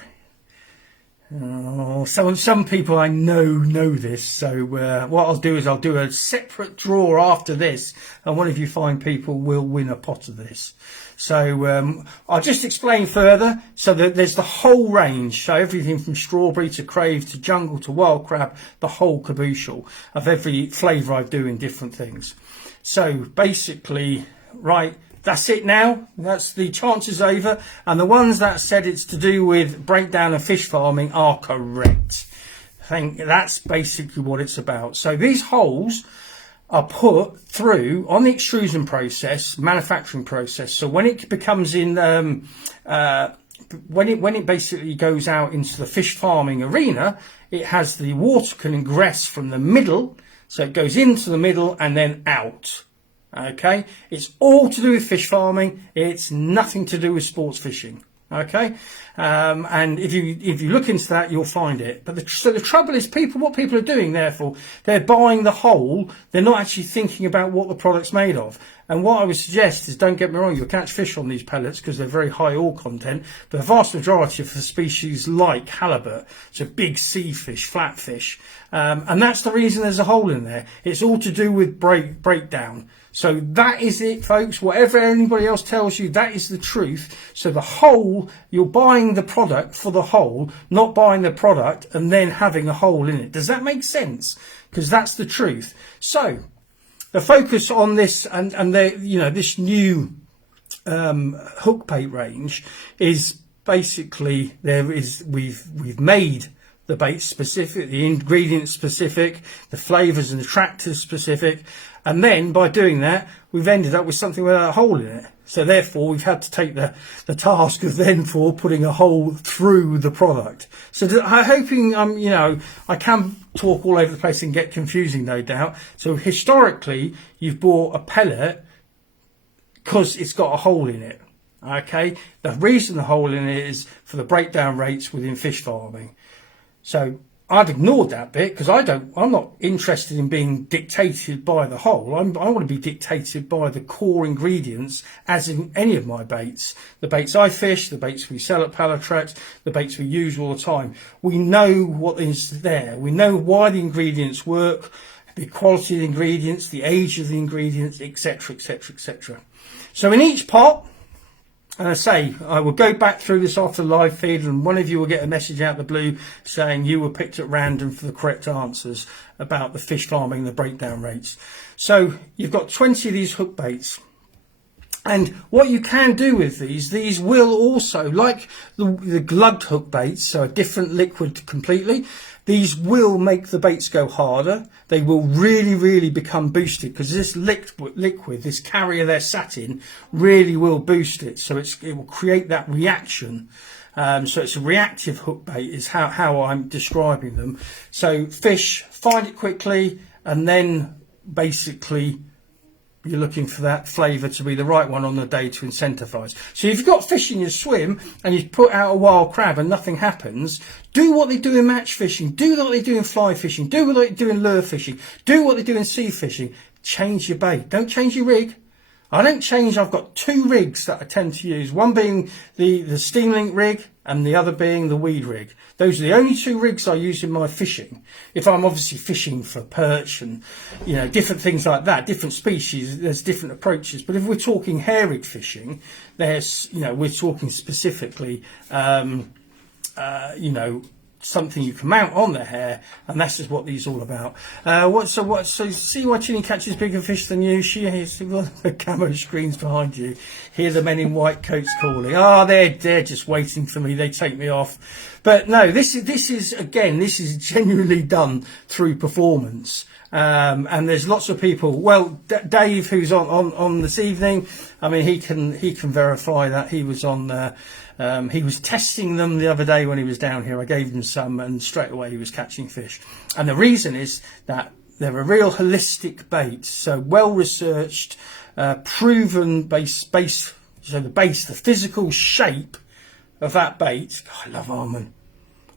Oh, some people I know this. So what I'll do is I'll do a separate draw after this, and one of you fine people will win a pot of this. So I'll just explain further. So that there's the whole range. So everything from strawberry to crave to jungle to wild crab, the whole caboodle of every flavour I do in different things. So basically, right. That's it now. That's the chances over. And the ones that said it's to do with breakdown and fish farming are correct. I think that's basically what it's about. So these holes are put through on the extrusion process, manufacturing process. So when it becomes in, when it basically goes out into the fish farming arena, it has the water can ingress from the middle. So it goes into the middle and then out. Okay, it's all to do with fish farming. It's nothing to do with sports fishing. Okay, and if you look into that, you'll find it. But so the trouble is, what people are doing, therefore, they're buying the whole. They're not actually thinking about what the product's made of. And what I would suggest is, don't get me wrong, you'll catch fish on these pellets because they're very high oil content. But the vast majority of the species like halibut, so big sea fish, flatfish, and that's the reason there's a hole in there. It's all to do with breakdown. So that is it, folks. Whatever anybody else tells you, that is the truth. So the whole, you're buying the product for the whole, not buying the product and then having a hole in it. Does that make sense? Because that's the truth. So the focus on this and this new hookbait range is basically we've made the bait specific, the ingredients specific, the flavours and attractors specific, and then by doing that we've ended up with something without a hole in it. So therefore we've had to take the task of then for putting a hole through the product. So I'm hoping I can talk all over the place and get confusing, no doubt. So historically you've bought a pellet because it's got a hole in it. Okay, the reason the hole in it is for the breakdown rates within fish farming. So I've ignored that bit because I'm not interested in being dictated by the whole. I want to be dictated by the core ingredients, as in any of my baits. The baits I fish, the baits we sell at Pallatrax, the baits we use all the time. We know what is there. We know why the ingredients work, the quality of the ingredients, the age of the ingredients, etc., etc., etc. So in each pot, And I say, I will go back through this after the live feed, and one of you will get a message out of the blue saying you were picked at random for the correct answers about the fish farming, the breakdown rates. So you've got 20 of these hook baits. And what you can do with these will also, like the glugged hook baits, so a different liquid completely, these will make the baits go harder. They will really, really become boosted because this liquid, this carrier they're sat in, really will boost it. So it will create that reaction. So it's a reactive hook bait is how I'm describing them. So fish find it quickly, and then basically you're looking for that flavour to be the right one on the day to incentivise. So if you've got fish in your swim and you put out a wild crab and nothing happens, do what they do in match fishing, do what they do in fly fishing, do what they do in lure fishing, do what they do in sea fishing. Change your bait. Don't change your rig. I don't change. I've got 2 rigs that I tend to use, one being the Steam Link rig and the other being the weed rig. Those are the only 2 rigs I use in my fishing. If I'm obviously fishing for perch and, you know, different things like that, different species, there's different approaches. But if we're talking hair rig fishing, there's, you know, we're talking specifically, you know, something you can mount on the hair, and that's just what these are all about. So see why Chinny catches bigger fish than you. See the camo screens behind you. Hear the men in white coats calling. Oh, they're just waiting for me. They take me off. But no, this is genuinely done through performance. And there's lots of people. Well, Dave, who's on this evening, I mean, he can verify that. He was on. He was testing them the other day when he was down here. I gave him some, and straight away he was catching fish. And the reason is that they're a real holistic bait, so well researched, proven base. So the physical shape of that bait. God, I love almond.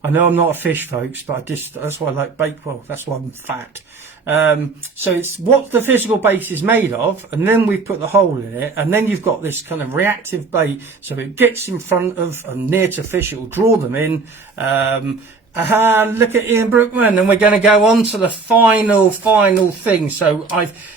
I know I'm not a fish, folks, but that's why I like bait. Well, that's why I'm fat. So it's what the physical bait is made of, and then we put the hole in it, and then you've got this kind of reactive bait, so it gets in front of and near to fish, it will draw them in. Look at Ian Brookman, and we're going to go on to the final thing. So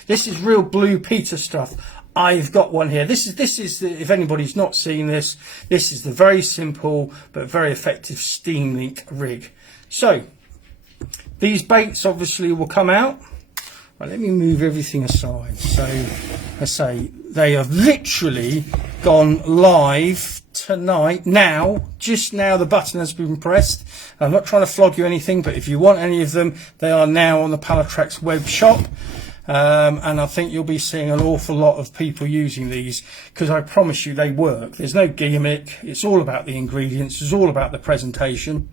this is real Blue Peter stuff. I've got one here. This is if anybody's not seen this is the very simple but very effective Steam Link rig. So these baits obviously will come out. Right, let me move everything aside. So I say they have literally gone live tonight. Just now the button has been pressed. I'm not trying to flog you anything, but if you want any of them, they are now on the Pallatrax web shop. And I think you'll be seeing an awful lot of people using these, because I promise you they work. There's no gimmick. It's all about the ingredients. It's all about the presentation.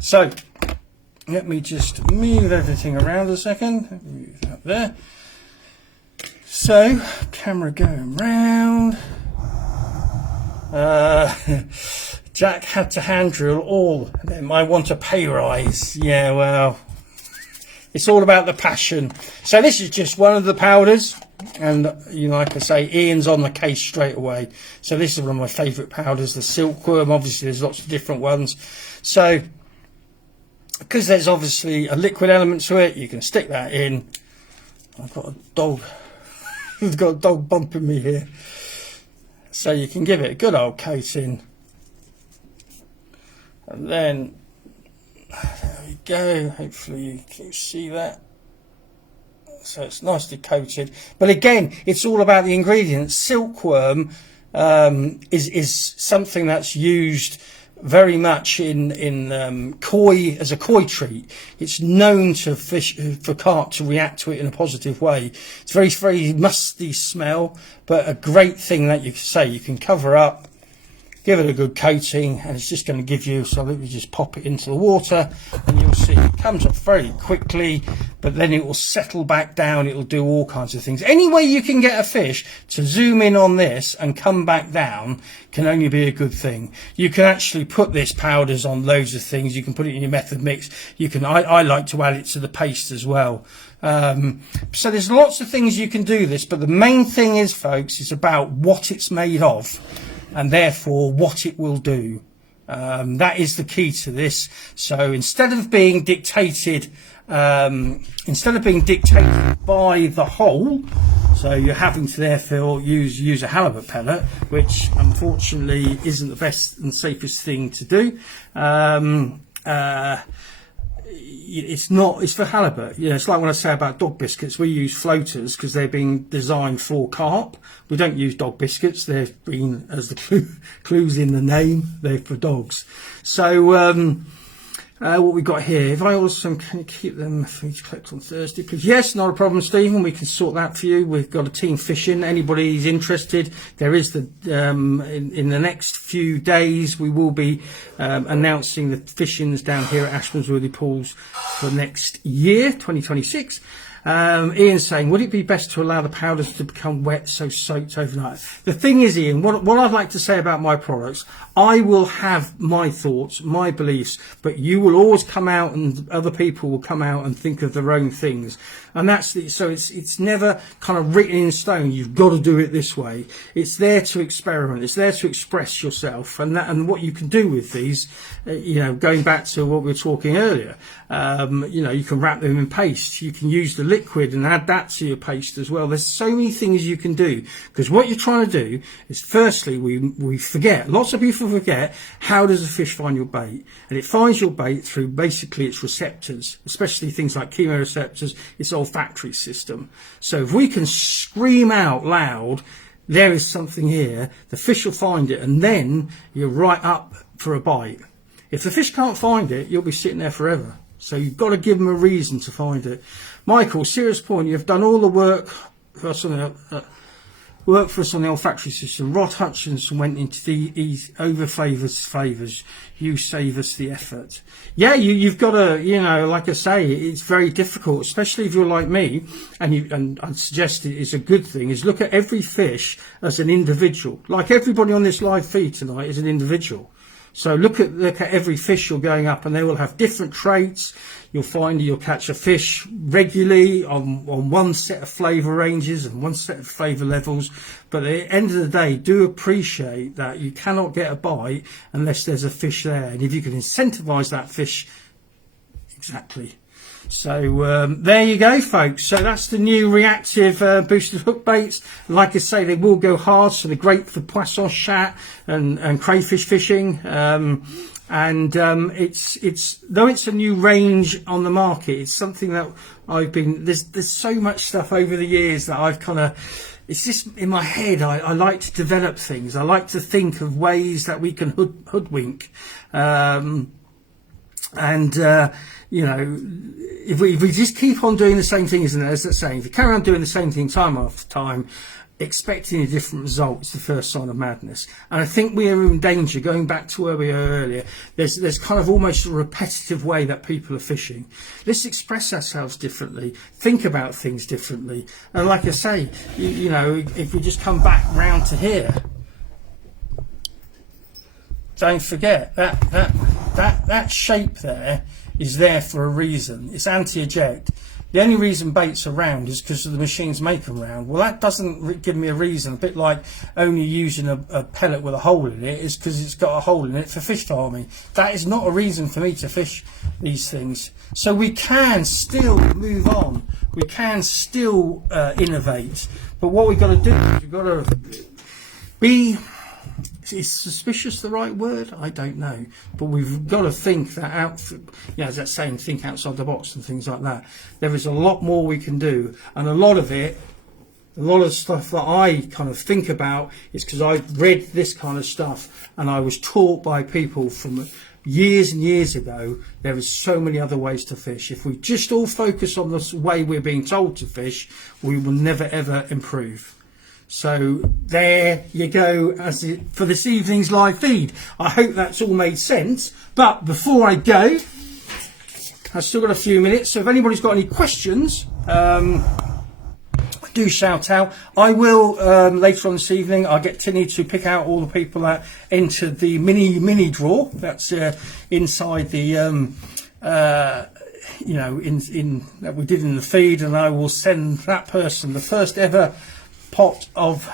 So let me just move everything around a second. Move that there. So camera going round. Jack had to hand drill all. I want a pay rise. Yeah, well, it's all about the passion. So this is just one of the powders, and you know, like I say, Ian's on the case straight away. So this is one of my favourite powders, the silkworm. Obviously there's lots of different ones. So because there's obviously a liquid element to it, you can stick that in. I've got a dog. I've got a dog bumping me here. So you can give it a good old coating, and then there we go. Hopefully you can see that. So it's nicely coated, but again, it's all about the ingredients. Silkworm is something that's used very much in koi, as a koi treat. It's known to fish for carp to react to it in a positive way. It's very, very musty smell, but a great thing that you can say you can cover up, give it a good coating, and it's just going to give you, so let me just pop it into the water, and you'll see it comes off very quickly, but then it will settle back down. It will do all kinds of things. Any way you can get a fish to zoom in on this and come back down can only be a good thing. You can actually put this powders on loads of things. You can put it in your method mix. You can, I like to add it to the paste as well. So there's lots of things you can do this, but the main thing is, folks, it's about what it's made of, and therefore what it will do. That is the key to this. So instead of being dictated by the whole, So you're having to therefore use a halibut pellet, which unfortunately isn't the best and safest thing to do. It's for halibut. It's like when I say about dog biscuits, we use floaters because they're being designed for carp. We don't use dog biscuits. They've been, as the clues in the name, they're for dogs. So what we got here, if I order some, can you keep them for me to collect on Thursday, please? Yes, not a problem, Stephen. We can sort that for you. We've got a team fishing. Anybody who's interested, there is the in the next few days we will be announcing the fishings down here at Ashmansworthy Pools for next year, 2026. Ian's saying, would it be best to allow the powders to become wet, so soaked overnight? The thing is, Ian, what I'd like to say about my products, I will have my thoughts, my beliefs, but you will always come out and other people will come out and think of their own things. And so it's never kind of written in stone. You've got to do it this way. It's there to experiment. It's there to express yourself, and what you can do with these, going back to what we were talking earlier, you can wrap them in paste. You can use the liquid and add that to your paste as well. There's so many things you can do, because what you're trying to do is, firstly, we forget. Lots of people forget, how does a fish find your bait? And it finds your bait through basically its receptors, especially things like chemoreceptors. It's olfactory system. So if we can scream out loud, there is something here, the fish will find it, and then you're right up for a bite. If the fish can't find it, you'll be sitting there forever. So you've got to give them a reason to find it. Michael, serious point, you've done all the work for us on the olfactory system. Rod Hutchinson went into the over favours. You save us the effort. Yeah, you've got to, like I say, it's very difficult, especially if you're like me, and I'd suggest it is a good thing, is look at every fish as an individual. Like everybody on this live feed tonight is an individual. So look at every fish you're going up, and they will have different traits. You'll find you'll catch a fish regularly on one set of flavour ranges and one set of flavour levels. But at the end of the day, do appreciate that you cannot get a bite unless there's a fish there. And if you can incentivise that fish, exactly. So there you go, folks. So that's the new reactive boosted hook baits. Like I say, they will go hard, so they're great for poisson chat and crayfish fishing. It's though it's a new range on the market, it's something that there's so much stuff over the years that I've kind of, it's just in my head. I like to develop things. I like to think of ways that we can hoodwink. If we just keep on doing the same thing, isn't it? As they're saying, if you carry on doing the same thing time after time, expecting a different result is the first sign of madness. And I think we are in danger, going back to where we were earlier. There's kind of almost a repetitive way that people are fishing. Let's express ourselves differently, think about things differently. And like I say, if we just come back round to here, don't forget that shape there is there for a reason. It's anti-eject. The only reason baits are round is because the machines make them round. Well, that doesn't give me a reason. A bit like only using a pellet with a hole in it is because it's got a hole in it for fish farming. That is not a reason for me to fish these things. So we can still move on. We can still innovate. But what we've got to do is we've got to be... Is suspicious the right word? I don't know. But we've got to think that out, as that saying, think outside the box and things like that. There is a lot more we can do. And a lot of stuff that I kind of think about is because I've read this kind of stuff and I was taught by people from years and years ago. There is so many other ways to fish. If we just all focus on the way we're being told to fish, we will never ever improve. So there you go for this evening's live feed. I hope that's all made sense. But before I go, I've still got a few minutes. So if anybody's got any questions, do shout out. I will later on this evening. I'll get Tinny to pick out all the people that entered the mini draw. That's inside the in that we did in the feed, and I will send that person the first ever pot of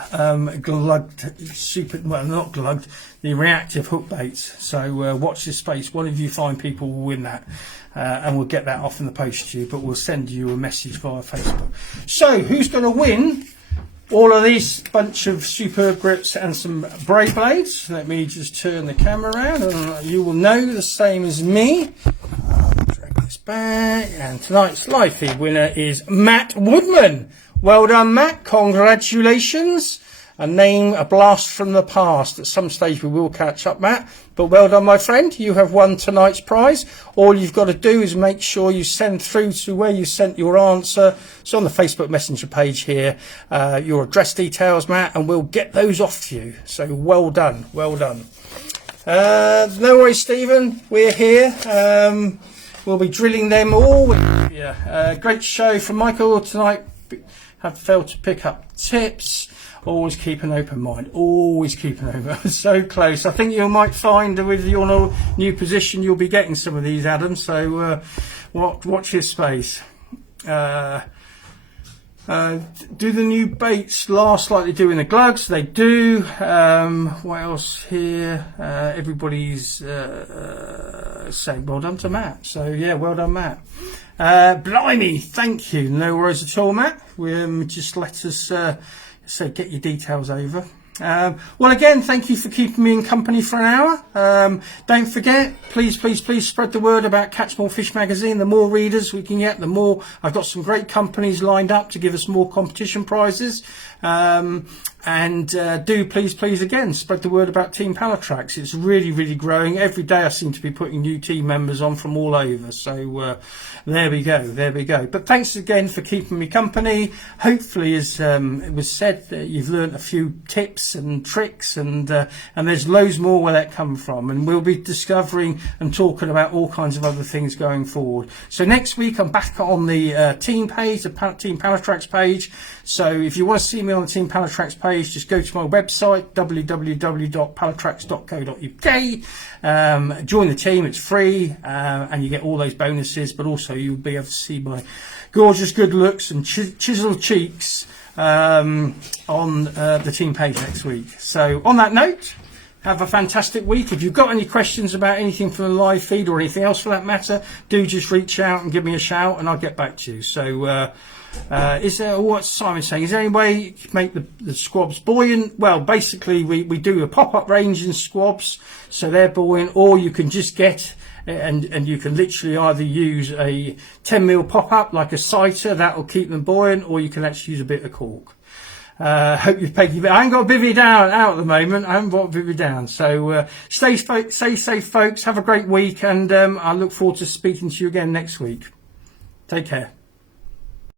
the reactive hook baits. So watch this space. One of you fine people will win that, and we'll get that off in the post to you, but we'll send you a message via Facebook. So who's going to win all of these bunch of superb grips and some braid blades. Let me just turn the camera around and you will know the same as me. Drag this back, and tonight's live feed winner is Matt Woodman. Well done, Matt, congratulations. A name, a blast from the past. At some stage we will catch up, Matt, but well done, my friend. You have won tonight's prize. All you've got to do is make sure you send through to where you sent your answer. It's on the Facebook Messenger page here, your address details, Matt, and we'll get those off to you. So well done, well done. No worries, Stephen, we're here. We'll be drilling them all. Yeah, great show from Michael tonight. Have failed to pick up tips. Always keep an open mind. Always keep an open mind. So close. I think you might find with your new position you'll be getting some of these, Adam. So watch your space. Do the new baits last like they do in the glugs? They do. What else here? Everybody's saying well done to Matt. So yeah, well done, Matt. Blimey, thank you. No worries at all, Matt. Just let us so get your details over. Well, again, thank you for keeping me in company for an hour. Don't forget, please spread the word about Catch More Fish magazine. The more readers we can get, the more. I've got some great companies lined up to give us more competition prizes. And do please again spread the word about Team Pallatrax. It's really growing. Every day I seem to be putting new team members on from all over. So there we go. But thanks again for keeping me company. Hopefully, as it was said, you've learned a few tips and tricks, and there's loads more where that come from. And we'll be discovering and talking about all kinds of other things going forward. So next week I'm back on the team page, the Team Pallatrax page. So if you want to see me on the Team Pallatrax page, just go to my website www.pallatrax.co.uk. Join the team, it's free, and you get all those bonuses, but also you'll be able to see my gorgeous good looks and chiseled cheeks on the team page next week. So on that note, have a fantastic week. If you've got any questions about anything from the live feed or anything else for that matter, do just reach out and give me a shout and I'll get back to you. So is there, what's Simon saying? Is there any way you can make the squabs buoyant? Well, basically we do a pop-up range in squabs, so they're buoyant, or you can just get, and you can literally either use a 10mm pop-up like a sighter, that'll keep them buoyant, or you can actually use a bit of cork. Hope you've pegged your, I haven't got a bivvy down out at the moment. I haven't got a bivvy down. So stay safe, folks. Have a great week, and I look forward to speaking to you again next week. Take care.